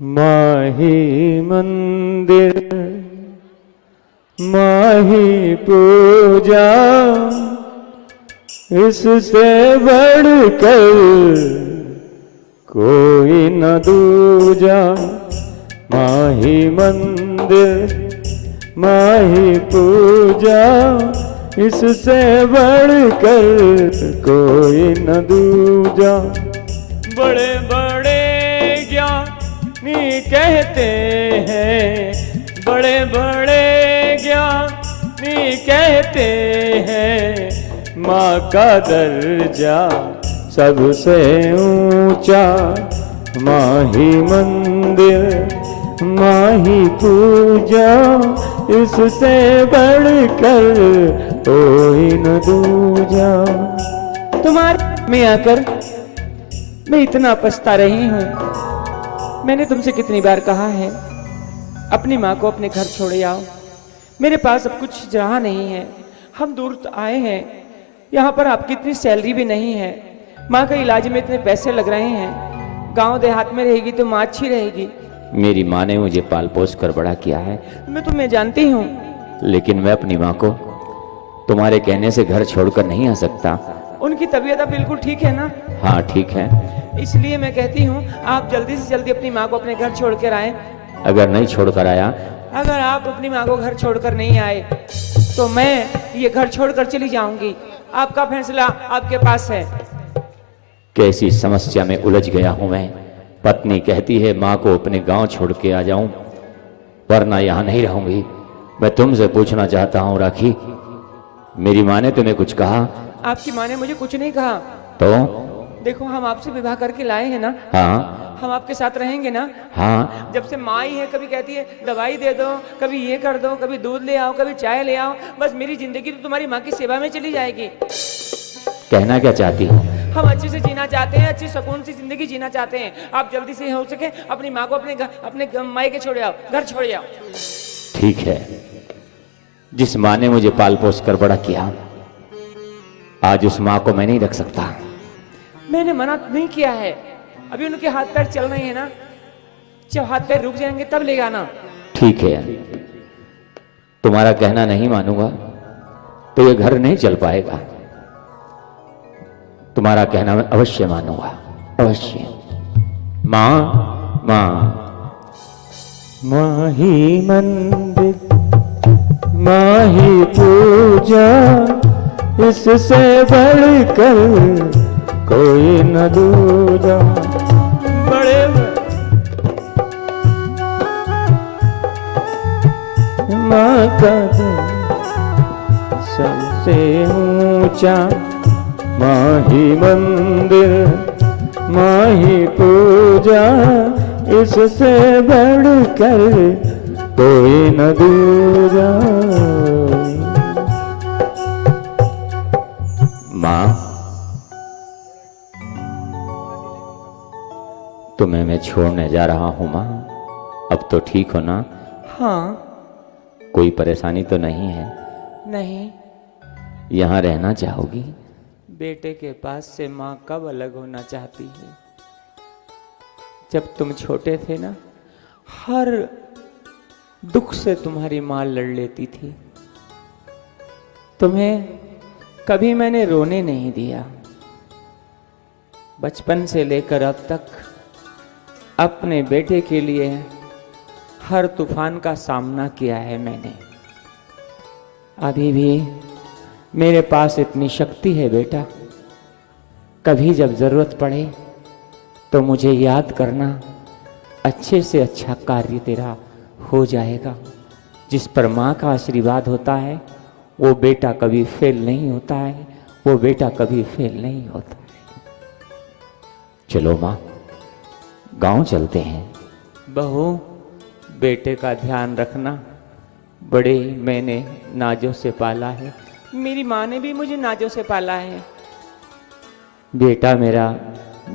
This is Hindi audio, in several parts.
माही मंदिर माही पूजा, इससे बढ़कर कोई न दूजा। माही मंदिर माही पूजा, इससे बढ़कर कोई न दूजा। बड़े बड़े ज्ञानी कहते हैं, बड़े बड़े ज्ञानी कहते हैं, माँ का दर्जा सबसे ऊंचा। माही मंदिर माही पूजा, इससे बढ़कर कोई न दूजा। तुम्हारे में आकर मैं इतना पछता रही हूँ। मैंने तुमसे कितनी बार कहा है अपनी माँ को अपने घर छोड़े आओ। मेरे पास अब कुछ रहा नहीं है, हम दूर आए हैं, यहाँ पर आपकी इतनी सैलरी भी नहीं है, माँ का इलाज में इतने पैसे लग रहे हैं। गांव देहात में रहेगी तो माँ अच्छी रहेगी। मेरी माँ ने मुझे पाल पोस कर बड़ा किया है। मैं तुम्हें जानती हूँ, लेकिन मैं अपनी माँ को तुम्हारे कहने से घर छोड़कर नहीं आ सकता। उनकी तबीयत अब बिल्कुल ठीक है ना? हाँ ठीक है। इसलिए मैं कहती हूँ आप जल्दी से जल्दी अपनी माँ को अपने घर छोड़ कर आए। अगर नहीं छोड़कर आया, अगर आप अपनी माँ को घर छोड़कर नहीं आए तो मैं ये घर छोड़कर चली जाऊंगी। आपका फैसला आपके पास है। कैसी समस्या में उलझ गया हूं मैं। पत्नी कहती है माँ को अपने गांव छोड़ के आ जाऊं, वरना यहाँ नहीं रहूंगी। मैं तुमसे पूछना चाहता हूँ राखी, मेरी माँ ने तुम्हें कुछ कहा? आपकी माँ ने मुझे कुछ नहीं कहा। तो देखो हम आपसे विवाह करके लाए हैं ना। हाँ। हम आपके साथ रहेंगे ना। हाँ। जब से माँ ही है, कभी कहती है दवाई दे दो, कभी ये कर दो, कभी दूध ले आओ, कभी चाय ले आओ। बस मेरी जिंदगी तो तुम्हारी माँ की सेवा में चली जाएगी। कहना क्या चाहती हो? हम अच्छे से जीना चाहते हैं, अच्छी सुकून सी जिंदगी जीना चाहते हैं। आप जल्दी से हो सके अपनी माँ को अपने मायके छोड़े आओ, घर छोड़े आओ। ठीक है। जिस माँ ने मुझे पाल पोस कर बड़ा किया, आज उस माँ को मैं नहीं रख सकता। मैंने मना नहीं किया है, अभी उनके हाथ पैर चल रहे हैं ना। जब हाथ पैर रुक जाएंगे तब ले आना। ठीक है, तुम्हारा कहना नहीं मानूंगा तो ये घर नहीं चल पाएगा। तुम्हारा कहना मैं अवश्य मानूंगा, अवश्य। माँ माँ माही मंदिर माही पूजा, इससे बढ़कर कोई न दूजा। बड़े माँ का सबसे ऊंचा। माही मंदिर माही पूजा, इससे बढ़कर कोई न दूजा। माँ, तुम्हें मैं छोड़ने जा रहा हूं माँ। अब तो ठीक हो ना? हाँ। कोई परेशानी तो नहीं है? नहीं। यहाँ रहना चाहोगी? बेटे के पास से माँ कब अलग होना चाहती है? जब तुम छोटे थे ना, हर दुख से तुम्हारी माँ लड़ लेती थी। तुम्हें कभी मैंने रोने नहीं दिया। बचपन से लेकर अब तक अपने बेटे के लिए हर तूफान का सामना किया है मैंने। अभी भी मेरे पास इतनी शक्ति है बेटा, कभी जब जरूरत पड़े तो मुझे याद करना, अच्छे से अच्छा कार्य तेरा हो जाएगा। जिस पर माँ का आशीर्वाद होता है वो बेटा कभी फेल नहीं होता है, वो बेटा कभी फेल नहीं होता है। चलो माँ, गांव चलते हैं। बहू, बेटे का ध्यान रखना, बड़े मैंने नाजों से पाला है। मेरी माँ ने भी मुझे नाजों से पाला है। बेटा मेरा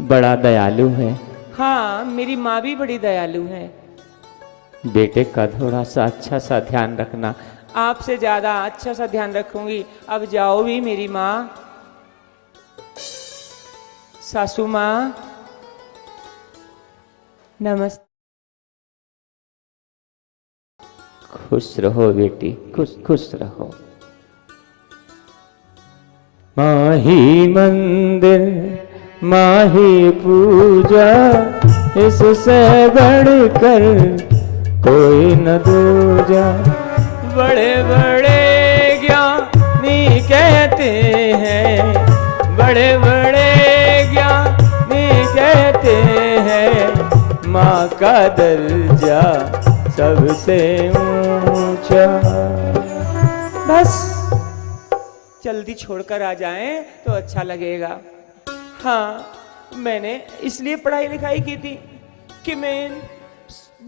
बड़ा दयालु है। हाँ, मेरी माँ भी बड़ी दयालु है। बेटे का थोड़ा सा अच्छा सा ध्यान रखना। आपसे ज्यादा अच्छा सा ध्यान रखूंगी। अब जाओ भी मेरी माँ। सासू माँ, नमस्ते। खुश रहो बेटी, खुश खुश रहो। माही मंदिर माही पूजा, इससे बढ़कर कोई न दूजा। बड़े बड़े ज्ञानी कहते हैं, बड़े बड़े ज्ञानी कहते हैं, माँ का दर्जा सबसे ऊंचा। बस जल्दी छोड़कर आ जाएं तो अच्छा लगेगा। हाँ, मैंने इसलिए पढ़ाई लिखाई की थी कि मैं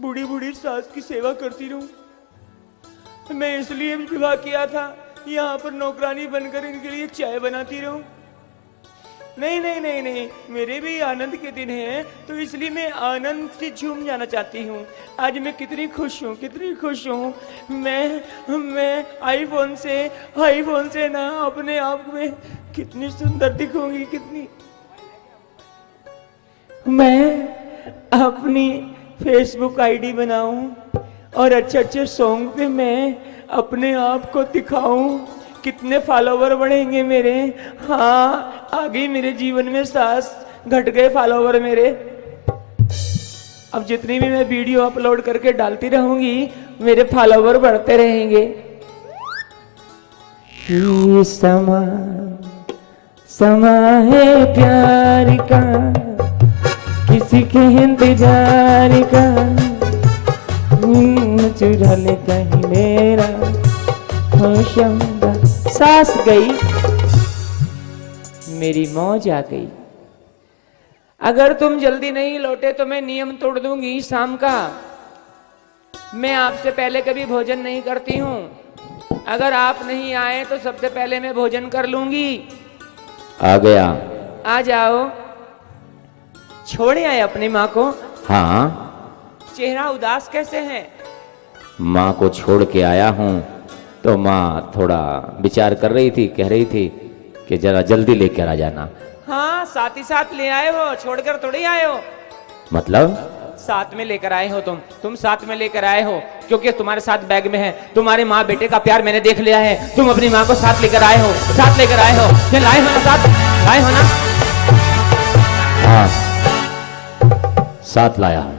बूढ़ी बूढ़ी सास की सेवा करती रहूं। मैं इसलिए विवाह किया था, यहाँ पर नौकरानी बनकर इनके लिए चाय बनाती रहूं। नहीं नहीं नहीं नहीं, मेरे भी आनंद के दिन हैं, तो इसलिए मैं आनंद से झूम जाना चाहती हूँ। आज मैं कितनी खुश हूँ, कितनी खुश हूँ। मैं आईफोन से ना अपने आप में कितनी सुंदर दिखूंगी, कितनी। मैं अपनी फेसबुक आईडी बनाऊं और अच्छे अच्छे सॉन्ग पे मैं अपने आप को दिखाऊं, कितने फॉलोवर बढ़ेंगे मेरे। हाँ, आ गई मेरे जीवन में सास, घट गए फॉलोवर मेरे। अब जितनी भी मैं वीडियो अपलोड करके डालती रहूंगी, मेरे फॉलोवर बढ़ते रहेंगे। ये समा है प्यार का, किसी के इंतजार का, चुरा ले कहीं मेरा होशंगा। सास गई, मेरी मौज आ गई। अगर तुम जल्दी नहीं लौटे तो मैं नियम तोड़ दूंगी शाम का। मैं आपसे पहले कभी भोजन नहीं करती हूँ। अगर आप नहीं आए तो सबसे पहले मैं भोजन कर लूंगी। आ गया। आ जाओ। छोड़े आए अपनी माँ को? हाँ। चेहरा उदास कैसे है? माँ को छोड़ के आया हूँ तो माँ थोड़ा विचार कर रही थी, कह रही थी कि जरा जल्दी लेकर आ जाना। हाँ, साथ ही साथ ले आए हो, छोड़कर थोड़ी आए हो। मतलब? साथ में लेकर आए हो तुम साथ में लेकर आए हो, क्योंकि तुम्हारे साथ बैग में है। तुम्हारे माँ बेटे का प्यार मैंने देख लिया है। तुम अपनी माँ को साथ लेकर आए हो, साथ लेकर आए हो। क्या लाए हो ना साथ? लाए हो ना? हाँ, साथ लाया हूँ।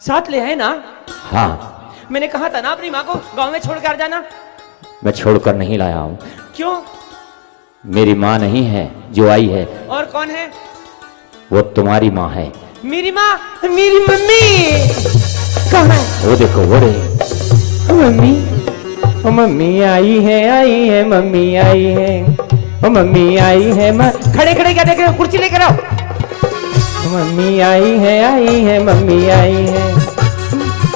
साथ ले आए ना? हाँ। मैंने कहा था ना अपनी माँ को गांव में छोड़कर जाना। मैं छोड़कर नहीं लाया हूँ। क्यों? मेरी माँ नहीं है जो आई है। और कौन है? वो तुम्हारी माँ है। मेरी माँ? मेरी मम्मी कहाँ है? वो देखो, वो रे। मम्मी, ओ मम्मी आई है, मम्मी आई है, ओ मम्मी आई है। खड़े खड़े क्या देख रहे हो? कुर्सी लेकर आओ। मम्मी आई है, मम्मी आई है।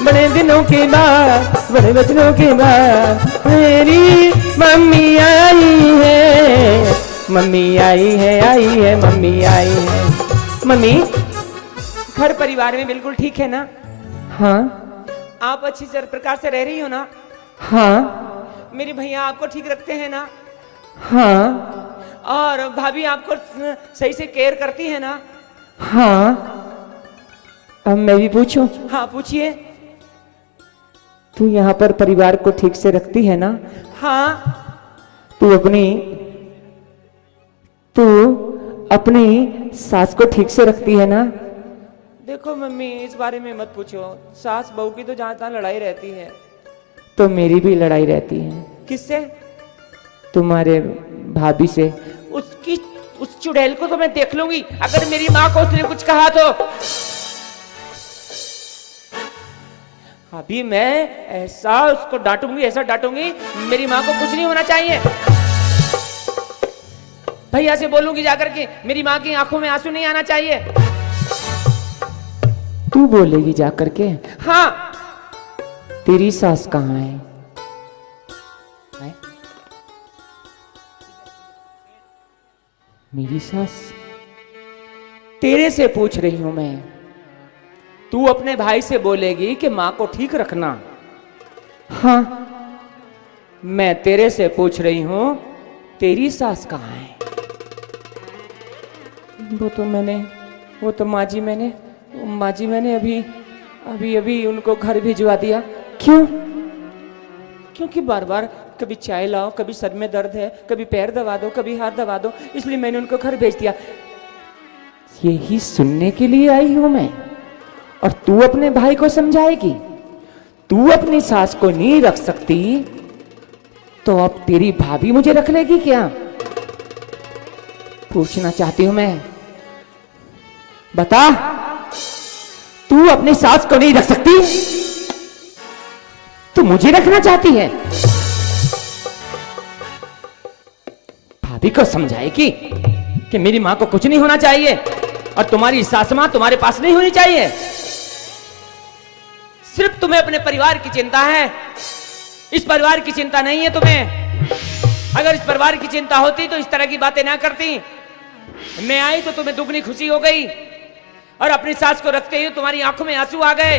बड़े दिनों के बाद, बड़े बचनों के बाद मेरी मम्मी आई है, मम्मी आई है, मम्मी आई है। मम्मी, घर परिवार में बिल्कुल ठीक है ना? हाँ। आप अच्छी प्रकार से रह रही हो ना? हाँ। मेरे भैया आपको ठीक रखते हैं ना? हाँ। और भाभी आपको सही से केयर करती है ना? हाँ। अब मैं भी पूछूं? हाँ, पूछिए। तू यहाँ पर परिवार को ठीक से रखती है ना? हाँ। तू अपनी सास को ठीक से रखती है ना? देखो मम्मी, इस बारे में मत पूछो। सास बहू की तो जहाँ तहाँ लड़ाई रहती है। तो मेरी भी लड़ाई रहती है। किससे? तुम्हारे भाभी से। उस चुड़ैल को तो मैं देख लूंगी। अगर मेरी माँ को उसने कुछ कहा तो अभी मैं ऐसा उसको डांटूंगी, ऐसा डांटूंगी, मेरी माँ को कुछ नहीं होना चाहिए। भैया से बोलूंगी जाकर के, मेरी माँ की आंखों में आंसू नहीं आना चाहिए। तू बोलेगी जाकर के? हाँ। तेरी सास कहाँ है? मेरी सास? तेरे से पूछ रही हूं मैं। तू अपने भाई से बोलेगी कि माँ को ठीक रखना। हाँ, मैं तेरे से पूछ रही हूं, तेरी सास कहाँ है? वो तो माँ जी मैंने अभी उनको घर भिजवा दिया। क्यों? क्योंकि बार बार कभी चाय लाओ, कभी सर में दर्द है, कभी पैर दबा दो, कभी हाथ दबा दो, इसलिए मैंने उनको घर भेज दिया। यही सुनने के लिए आई हूं मैं। और तू अपने भाई को समझाएगी? तू अपनी सास को नहीं रख सकती तो अब तेरी भाभी मुझे रख लेगी क्या? पूछना चाहती हूं मैं, बता, तू अपनी सास को नहीं रख सकती तो मुझे रखना चाहती है? भाभी को समझाएगी कि मेरी मां को कुछ नहीं होना चाहिए और तुम्हारी सास मां तुम्हारे पास नहीं होनी चाहिए। सिर्फ तुम्हें अपने परिवार की चिंता है, इस परिवार की चिंता नहीं है तुम्हें। अगर इस परिवार की चिंता होती तो इस तरह की बातें ना करती। मैं आई तो तुम्हें दुगनी खुशी हो गई और अपनी सास को रखते ही तुम्हारी आंखों में आंसू आ गए।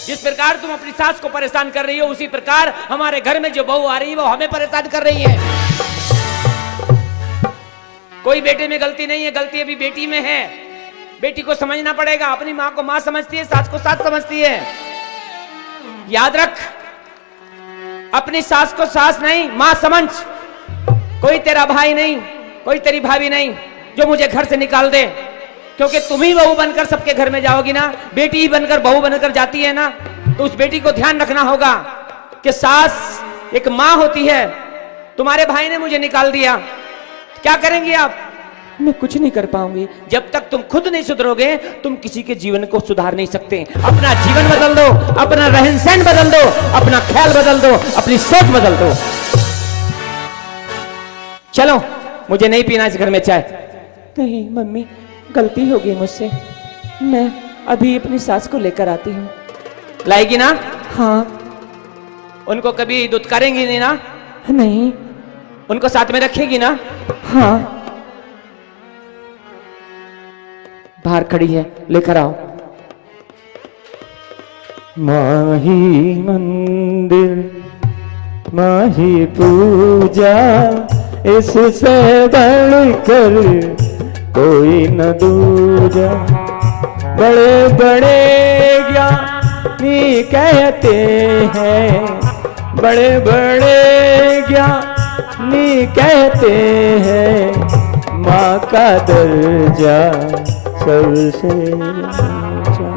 जिस प्रकार तुम अपनी सास को परेशान कर रही हो, उसी प्रकार हमारे घर में जो बहू आ रही है वो हमें परेशान कर रही है। कोई बेटे में गलती नहीं है, गलती अभी बेटी में है। बेटी को समझना पड़ेगा। अपनी मां को मां समझती है, सास को सास समझती है। याद रख, अपनी सास को सास नहीं मां समझ। कोई तेरा भाई नहीं, कोई तेरी भाभी नहीं जो मुझे घर से निकाल दे, क्योंकि तुम ही बहू बनकर सबके घर में जाओगी ना। बेटी ही बनकर बहू बनकर जाती है ना, तो उस बेटी को ध्यान रखना होगा कि सास एक मां होती है। तुम्हारे भाई ने मुझे निकाल दिया, क्या करेंगे आप? मैं कुछ नहीं कर पाऊंगी। जब तक तुम खुद नहीं सुधरोगे तुम किसी के जीवन को सुधार नहीं सकते। अपना जीवन बदल दो, अपना रहन सहन बदल दो, अपना ख्याल बदल दो, अपनी सोच बदल दो। चलो, मुझे नहीं पीना इस घर में चाय। नहीं मम्मी, गलती हो गई मुझसे, मैं अभी अपनी सास को लेकर आती हूँ। लाएगी ना? हाँ। उनको कभी दुत्कारेंगी नहीं ना? नहीं। उनको साथ में रखेगी ना? हाँ। बाहर खड़ी है, लेकर आओ। माही मंदिर माही पूजा, इससे बढ़कर कोई न दूजा। बड़े बड़े ज्ञानी कहते हैं, बड़े बड़े ज्ञानी कहते हैं, माँ का दर्जा सबसे ऊंचा।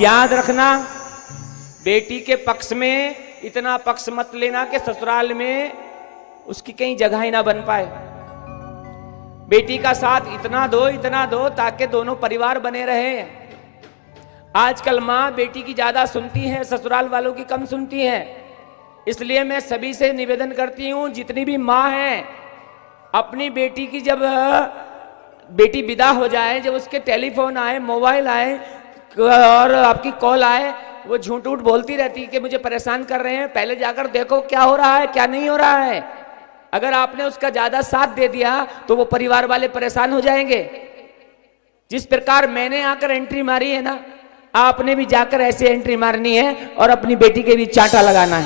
याद रखना, बेटी के पक्ष में इतना पक्ष मत लेना कि ससुराल में उसकी कहीं जगह ही ना बन पाए। बेटी का साथ इतना दो ताकि दोनों परिवार बने रहे। आजकल माँ बेटी की ज्यादा सुनती है, ससुराल वालों की कम सुनती है। इसलिए मैं सभी से निवेदन करती हूँ, जितनी भी माँ है, अपनी बेटी की जब बेटी विदा हो जाए, जब उसके टेलीफोन आए, मोबाइल आए और आपकी कॉल आए, वो झूठ झूठ बोलती रहती कि मुझे परेशान कर रहे हैं। पहले जाकर देखो क्या हो रहा है, क्या नहीं हो रहा है। अगर आपने उसका ज्यादा साथ दे दिया तो वो परिवार वाले परेशान हो जाएंगे। जिस प्रकार मैंने आकर एंट्री मारी है ना, आपने भी जाकर ऐसे एंट्री मारनी है और अपनी बेटी के भी चांटा लगाना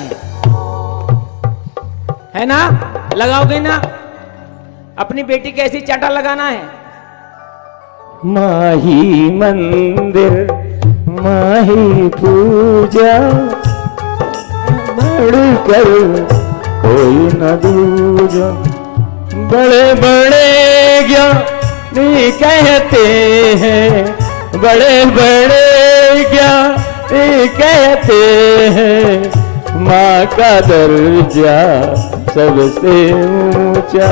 है ना? लगाओगे ना? अपनी बेटी के ऐसी चांटा लगाना है। माही मंदिर माही पूजा, बढ़कर कोई न दूजा। बड़े बड़े ज्ञानी कहते हैं, बड़े बड़े ज्ञानी कहते हैं, माँ का दर्जा सबसे ऊंचा।